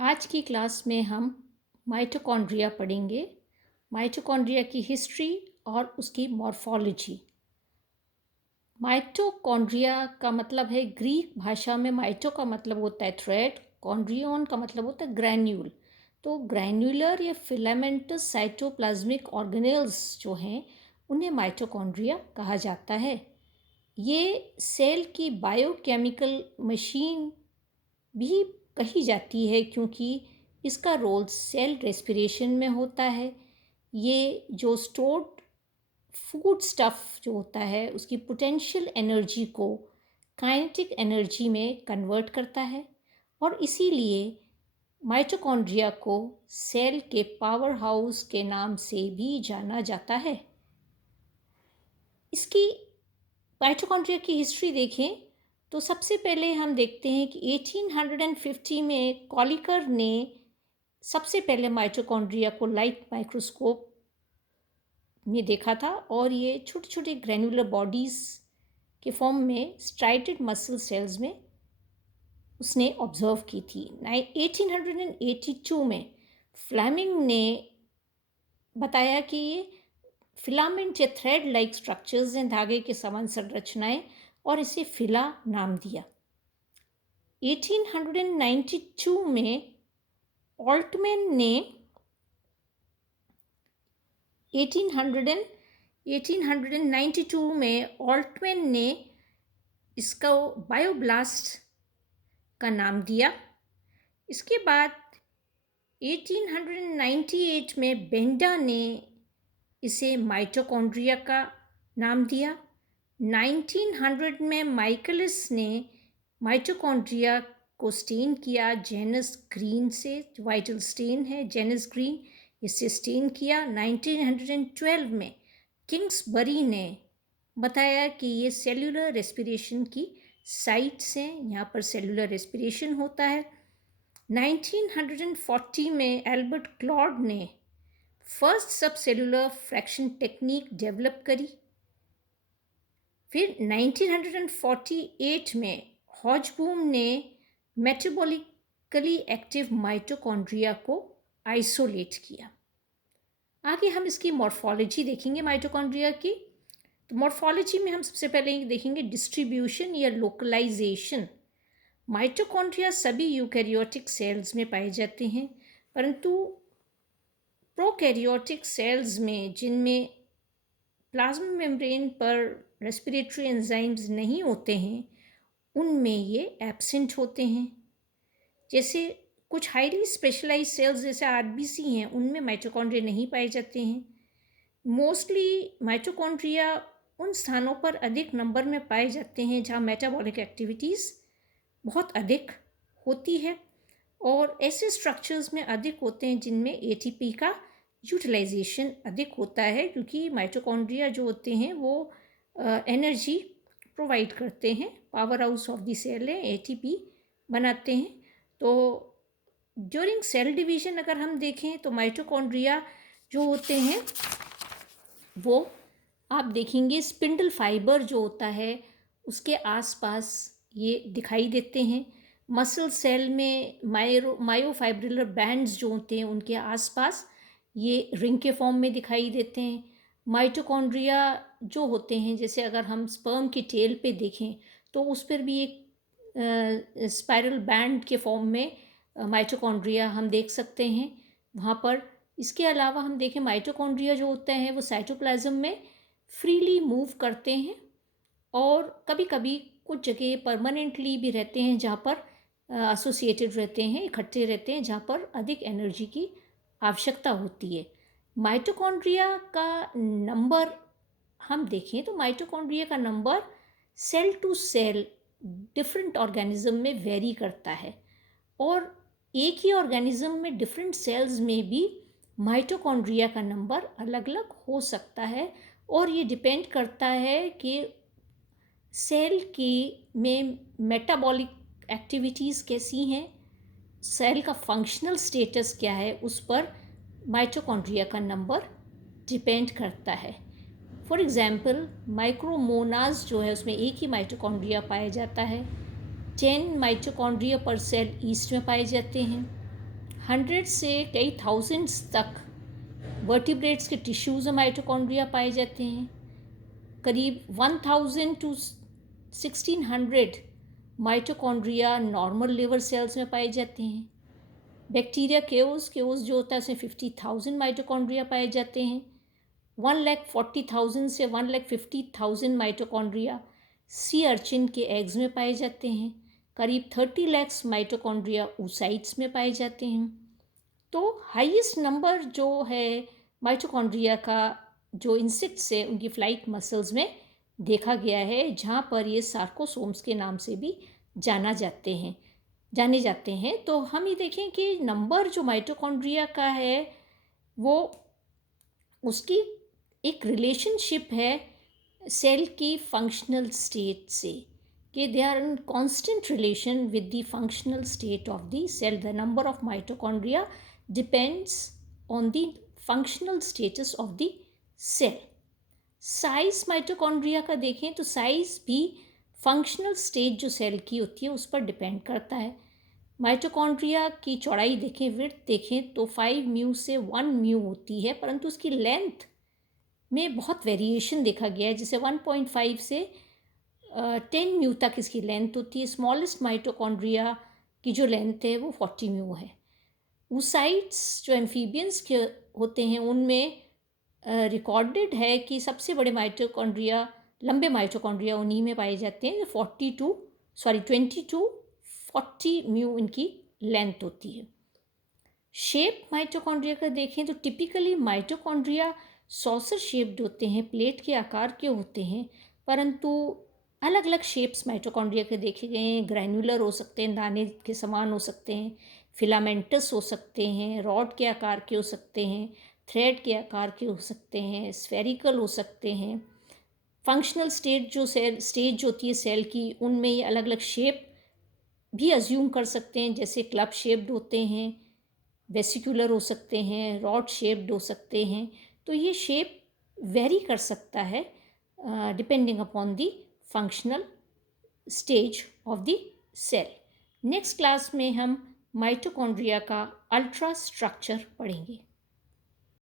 आज की क्लास में हम माइटोकॉन्ड्रिया पढ़ेंगे। माइटोकॉन्ड्रिया की हिस्ट्री और उसकी मॉर्फोलॉजी। माइटोकॉन्ड्रिया का मतलब है, ग्रीक भाषा में माइटो का मतलब होता है थ्रेड, कॉन्ड्रियन का मतलब होता है ग्रैन्यूल। तो ग्रैन्युलर या फिलामेंटस साइटोप्लाज्मिक ऑर्गेनेल्स जो हैं उन्हें माइटोकॉन्ड्रिया कहा जाता है। ये सेल की बायोकेमिकल मशीन भी कही जाती है क्योंकि इसका रोल सेल रेस्पिरेशन में होता है। ये जो स्टोर्ड फूड स्टफ जो होता है उसकी पोटेंशियल एनर्जी को काइनेटिक एनर्जी में कन्वर्ट करता है और इसीलिए माइटोकॉन्ड्रिया को सेल के पावर हाउस के नाम से भी जाना जाता है। इसकी माइटोकॉन्ड्रिया की हिस्ट्री देखें तो सबसे पहले हम देखते हैं कि 1850 में कॉलिकर ने सबसे पहले माइटोकॉन्ड्रिया को लाइट माइक्रोस्कोप में देखा था और ये छोटे छोटे ग्रैन्युलर बॉडीज़ के फॉर्म में स्ट्राइटेड मसल सेल्स में उसने ऑब्जर्व की थी। 1882 में फ्लेमिंग ने बताया कि ये फिलामेंट या थ्रेड लाइक स्ट्रक्चर्स हैं, धागे के समान संरचनाएं, और इसे फिला नाम दिया। 1892 में ऑल्टमैन ने 1892 में ऑल्टमैन ने इसका बायोब्लास्ट का नाम दिया। इसके बाद 1898 में बेंडा ने इसे माइटोकॉन्ड्रिया का नाम दिया। 1900 में माइकलिस ने माइटोकॉन्ड्रिया को स्टेन किया जेनस ग्रीन से, वाइटल स्टेन है जेनस ग्रीन, इसे स्टेन किया। 1912 में किंग्सबरी ने बताया कि ये सेलुलर रेस्पिरेशन की साइट्स हैं, यहाँ पर सेलुलर रेस्पिरेशन होता है। 1940 में एल्बर्ट क्लॉड ने फर्स्ट सब सेलुलर फ्रैक्शन टेक्निक डेवलप करी। फिर 1948 में हॉजबूम ने मेटाबॉलिकली एक्टिव माइटोकॉन्ड्रिया को आइसोलेट किया। आगे हम इसकी मॉर्फोलॉजी देखेंगे माइटोकॉन्ड्रिया की। तो मॉर्फोलॉजी में हम सबसे पहले देखेंगे डिस्ट्रीब्यूशन या लोकलाइजेशन। माइटोकॉन्ड्रिया सभी यूकैरियोटिक सेल्स में पाए जाते हैं, परंतु प्रोकैरियोटिक सेल्स में, जिनमें प्लाज्मा मेम्ब्रेन पर रेस्पिरेटरी एंजाइम्स नहीं होते हैं, उनमें ये एब्सेंट होते हैं। जैसे कुछ हाईली स्पेशलाइज सेल्स जैसे आरबीसी हैं, उनमें माइटोकॉन्ड्रिया नहीं पाए जाते हैं। मोस्टली माइटोकॉन्ड्रिया उन स्थानों पर अधिक नंबर में पाए जाते हैं जहाँ मेटाबॉलिक एक्टिविटीज़ बहुत अधिक होती है और ऐसे स्ट्रक्चर्स में अधिक होते हैं जिनमें एटीपी का यूटिलाइजेशन अधिक होता है, क्योंकि माइटोकॉन्ड्रिया जो होते हैं वो एनर्जी प्रोवाइड करते हैं, power house of the cell है, एटीपी बनाते हैं। तो ड्यूरिंग सेल डिवीजन अगर हम देखें तो माइटोकॉन्ड्रिया जो होते हैं वो आप देखेंगे स्पिंडल फाइबर जो होता है उसके आसपास ये दिखाई देते हैं। मसल सेल में मायोफाइब्रिलर बैंड्स जो होते हैं उनके आसपास ये रिंग के फॉर्म में दिखाई देते हैं। माइटोकॉन्ड्रिया जो होते हैं, जैसे अगर हम स्पर्म की टेल पे देखें तो उस पर भी एक स्पाइरल बैंड के फॉर्म में माइटोकॉन्ड्रिया हम देख सकते हैं वहाँ पर। इसके अलावा हम देखें माइटोकॉन्ड्रिया जो होते हैं वो साइटोप्लाज्म में फ्रीली मूव करते हैं और कभी कभी कुछ जगह परमानेंटली भी रहते हैं जहाँ पर एसोसिएटेड रहते हैं, इकट्ठे रहते हैं जहाँ पर अधिक एनर्जी की आवश्यकता होती है। माइटोकॉन्ड्रिया का नंबर हम देखें तो माइटोकॉन्ड्रिया का number cell to cell different organism में वेरी करता है और एक ही ऑर्गेनिज्म में डिफरेंट सेल्स में भी माइटोकॉन्ड्रिया का नंबर अलग अलग हो सकता है और ये डिपेंड करता है कि सेल की में मेटाबॉलिक एक्टिविटीज़ कैसी हैं, सेल का फंक्शनल स्टेटस क्या है, उस पर माइटोकॉन्ड्रिया का नंबर डिपेंड करता है। फॉर एग्ज़ाम्पल माइक्रोमोनाज जो है उसमें एक ही माइटोकॉन्ड्रिया पाया जाता है। 10 माइटोकॉन्ड्रिया पर सेल ईस्ट में पाए जाते हैं। 100 से कई थाउजेंड्स तक वर्टिब्रेट्स के टिश्यूज़ में माइटोकॉन्ड्रिया पाए जाते हैं। करीब 1000 to 1600 mitochondria normal liver cells में पाए जाते हैं। बैक्टीरिया केओस जो होता है उसमें 50,000 माइटोकॉन्ड्रिया पाए जाते हैं। 1,40,000 से 1,50,000 माइटोकॉन्ड्रिया सी अर्चिन के एग्स में पाए जाते हैं। करीब 30 लाख माइटोकॉन्ड्रिया oocytes में पाए जाते हैं। तो हाईएस्ट नंबर जो है माइटोकॉन्ड्रिया का जो इंसेक्ट्स है उनकी फ्लाइट मसल्स में देखा गया है, जहाँ पर ये सार्कोसोम्स के नाम से भी जाने जाते हैं। तो हम ये देखें कि नंबर जो माइटोकॉन्ड्रिया का है वो उसकी एक रिलेशनशिप है सेल की फंक्शनल स्टेट से, कि they are in constant relation with the functional state of the cell. The number of mitochondria depends on the functional status of the cell. Size mitochondria का देखें तो साइज भी functional stage जो cell की होती है उस पर डिपेंड करता है। माइटोकॉन्ड्रिया की चौड़ाई देखें, विड्थ देखें तो 5 म्यू से 1 म्यू होती है, परंतु उसकी लेंथ में बहुत वेरिएशन देखा गया है, जैसे 1.5 से 10 म्यू तक इसकी लेंथ होती है। स्मॉलेस्ट माइटोकॉन्ड्रिया की जो लेंथ है वो 40 म्यू है। oocytes जो एम्फीबियंस के होते हैं उनमें रिकॉर्डेड है कि सबसे बड़े माइटोकॉन्ड्रिया, लंबे माइटोकॉन्ड्रिया उन्हीं में पाए जाते हैं। 20 to 40 म्यू इनकी लेंथ होती है। शेप माइटोकॉन्ड्रिया का देखें तो टिपिकली माइटोकॉन्ड्रिया सॉसर शेप्ड होते हैं, प्लेट के आकार के होते हैं, परंतु अलग अलग शेप्स माइटोकॉन्ड्रिया के देखे गए हैं। ग्रैन्युलर हो सकते हैं, दाने के समान हो सकते हैं, फिलामेंटस हो सकते हैं, रॉड के आकार के हो सकते हैं, थ्रेड के आकार के हो सकते हैं, स्फेरिकल हो सकते हैं। फंक्शनल स्टेज होती है सेल की, उनमें ये अलग अलग शेप भी अज्यूम कर सकते हैं, जैसे क्लब शेप्ड होते हैं, वेसिकुलर हो सकते हैं, रॉड शेप्ड हो सकते हैं। तो ये शेप वेरी कर सकता है depending upon the functional stage of the cell. Next class में हम माइटोकॉन्ड्रिया का अल्ट्रा स्ट्रक्चर पढ़ेंगे।